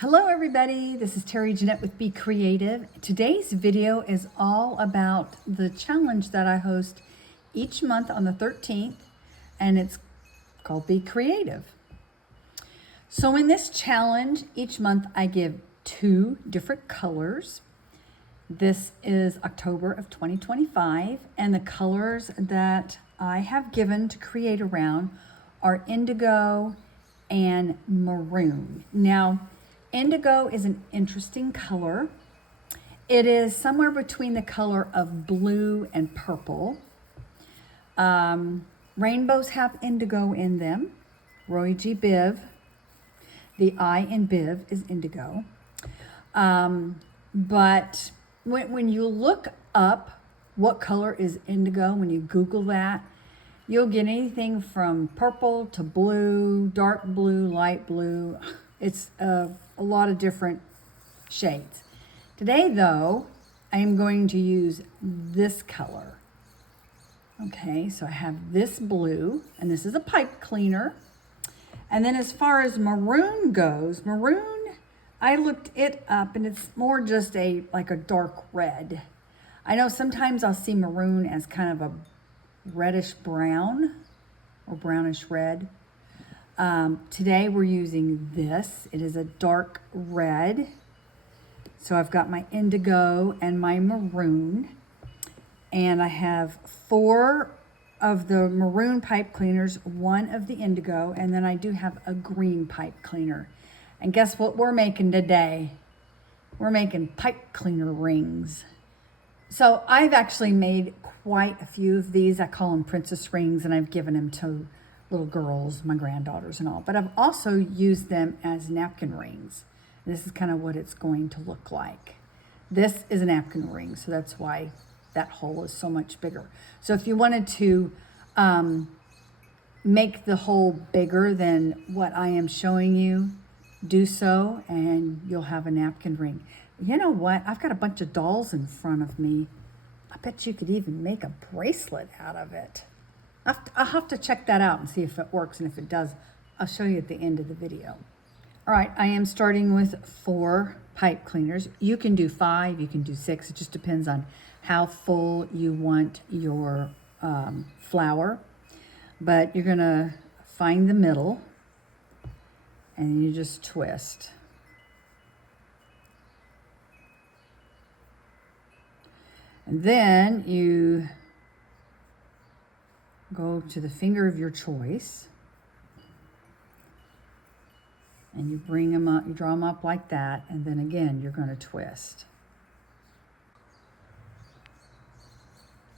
Hello everybody, this is Terry Jeanette with Be Creative. Today's video is all about the challenge that I host each month on the 13th, and it's called Be Creative. So in this challenge, each month I give 2 different colors. This is October of 2025, and the colors that I have given to create around are indigo and maroon. Now, indigo is an interesting color. It is somewhere between the color of blue and purple. Rainbows have indigo in them. Roy G. Biv. The I in Biv is indigo. But when you look up what color is indigo, when you Google that, you'll get anything from purple to blue, dark blue, light blue. It's a lot of different shades. Today, though, I am going to use this color. Okay, so I have this blue, and this is a pipe cleaner. And then as far as maroon goes, maroon, I looked it up, and it's more just like a dark red. I know sometimes I'll see maroon as kind of a reddish brown or brownish red. Today we're using this. It is a dark red. So I've got my indigo and my maroon. And I have 4 of the maroon pipe cleaners, 1 of the indigo, and then I do have a green pipe cleaner. And guess what we're making today? We're making pipe cleaner rings. So I've actually made quite a few of these. I call them princess rings, and I've given them to little girls, my granddaughters and all. But I've also used them as napkin rings. And this is kind of what it's going to look like. This is a napkin ring, so that's why that hole is so much bigger. So if you wanted to make the hole bigger than what I am showing you, do so, and you'll have a napkin ring. You know what? I've got a bunch of dolls in front of me. I bet you could even make a bracelet out of it. I'll have to check that out and see if it works, and if it does, I'll show you at the end of the video. All right, I am starting with 4 pipe cleaners. You can do 5, you can do 6. It just depends on how full you want your flower. But you're gonna find the middle, and you just twist. And then you go to the finger of your choice, and you bring them up, you draw them up like that, and then again, you're going to twist.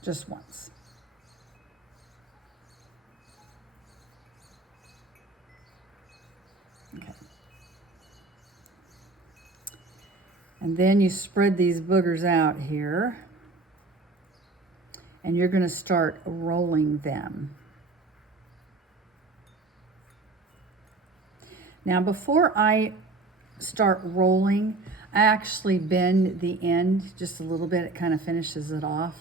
Just once. Okay. And then you spread these boogers out here, and you're going to start rolling them. Now, before I start rolling, I actually bend the end just a little bit. It kind of finishes it off.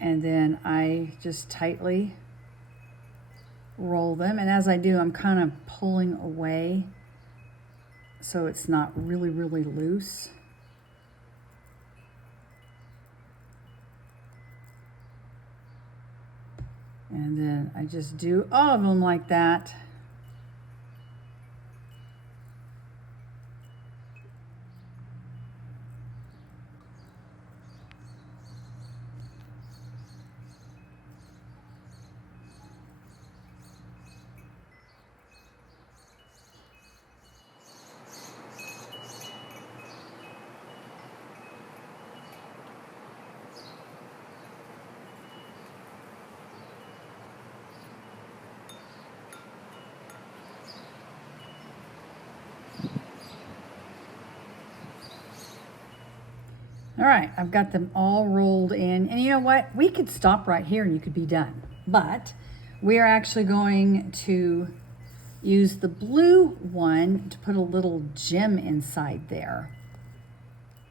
And then I just tightly roll them. And as I do, I'm kind of pulling away so it's not really, really loose. And then I just do all of them like that. All right, I've got them all rolled in. And you know what? We could stop right here and you could be done. But we are actually going to use the blue one to put a little gem inside there.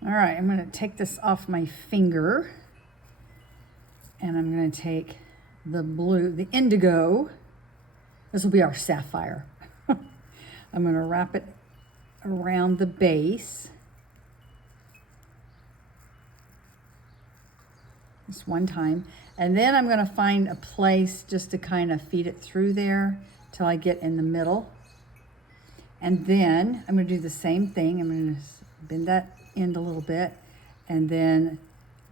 All right, I'm going to take this off my finger, and I'm going to take the blue, the indigo. This will be our sapphire. I'm going to wrap it around the base. Just one time. And then I'm going to find a place just to kind of feed it through there till I get in the middle. And then I'm going to do the same thing. I'm going to bend that end a little bit and then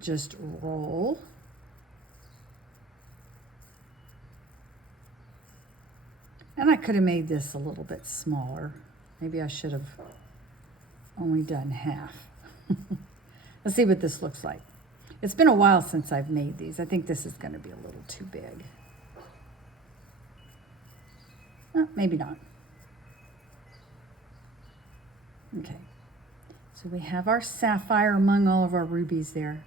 just roll. And I could have made this a little bit smaller. Maybe I should have only done half. Let's see what this looks like. It's been a while since I've made these. I think this is going to be a little too big. Maybe not. Okay. So we have our sapphire among all of our rubies there.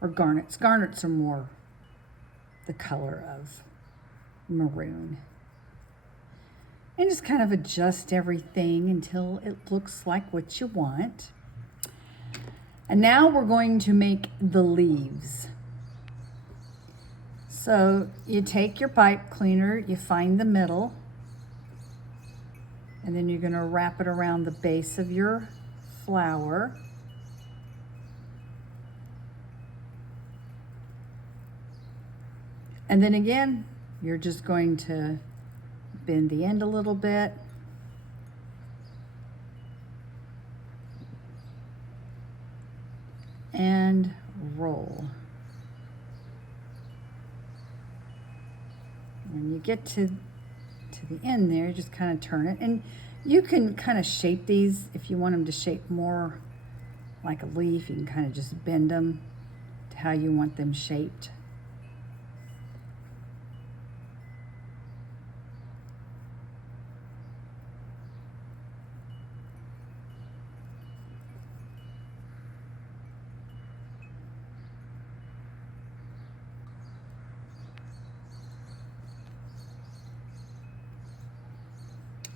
Or garnets. Garnets are more the color of maroon. And just kind of adjust everything until it looks like what you want. And now we're going to make the leaves. So you take your pipe cleaner, you find the middle, and then you're going to wrap it around the base of your flower. And then again, you're just going to bend the end a little bit. And roll. When you get to the end there, just kind of turn it. And you can kind of shape these if you want them to shape more like a leaf. You can kind of just bend them to how you want them shaped.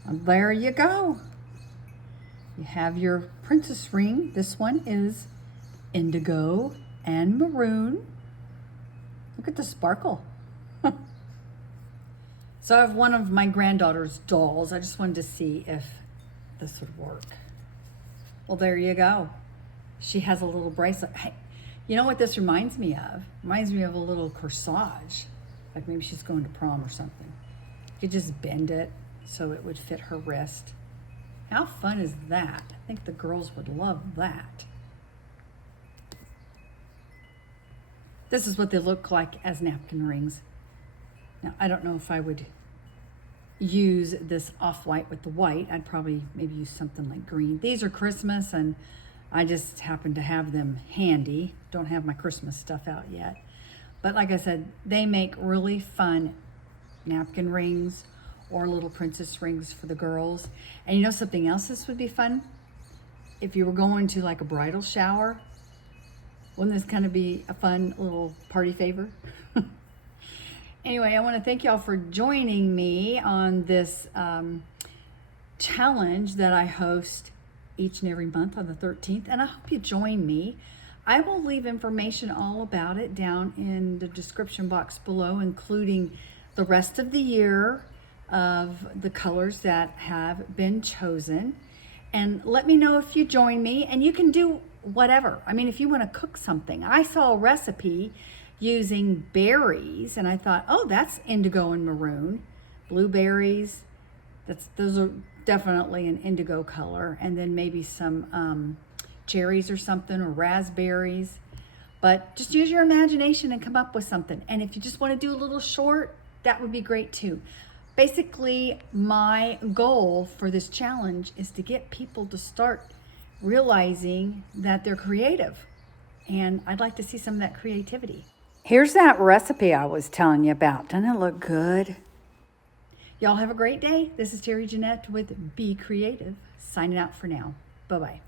And there you go. You have your princess ring. This one is indigo and maroon. Look at the sparkle. So I have one of my granddaughter's dolls. I just wanted to see if this would work. Well, there you go. She has a little bracelet. Hey, you know what this reminds me of? Reminds me of a little corsage. Like maybe she's going to prom or something. You could just bend it so it would fit her wrist. How fun is that? I think the girls would love that. This is what they look like as napkin rings. Now, I don't know if I would use this off-white with the white. I'd probably maybe use something like green. These are Christmas, and I just happen to have them handy. Don't have my Christmas stuff out yet. But like I said, they make really fun napkin rings or little princess rings for the girls. And you know something else this would be fun? If you were going to like a bridal shower, wouldn't this kind of be a fun little party favor? Anyway, I want to thank y'all for joining me on this challenge that I host each and every month on the 13th. And I hope you join me. I will leave information all about it down in the description box below, including the rest of the year of the colors that have been chosen. And let me know if you join me, and you can do whatever. I mean, if you want to cook something. I saw a recipe using berries, and I thought, oh, that's indigo and maroon. Blueberries, those are definitely an indigo color. And then maybe some cherries or something, or raspberries. But just use your imagination and come up with something. And if you just want to do a little short, that would be great too. Basically, my goal for this challenge is to get people to start realizing that they're creative. And I'd like to see some of that creativity. Here's that recipe I was telling you about. Doesn't it look good? Y'all have a great day. This is Terry Jeanette with Be Creative, signing out for now. Bye-bye.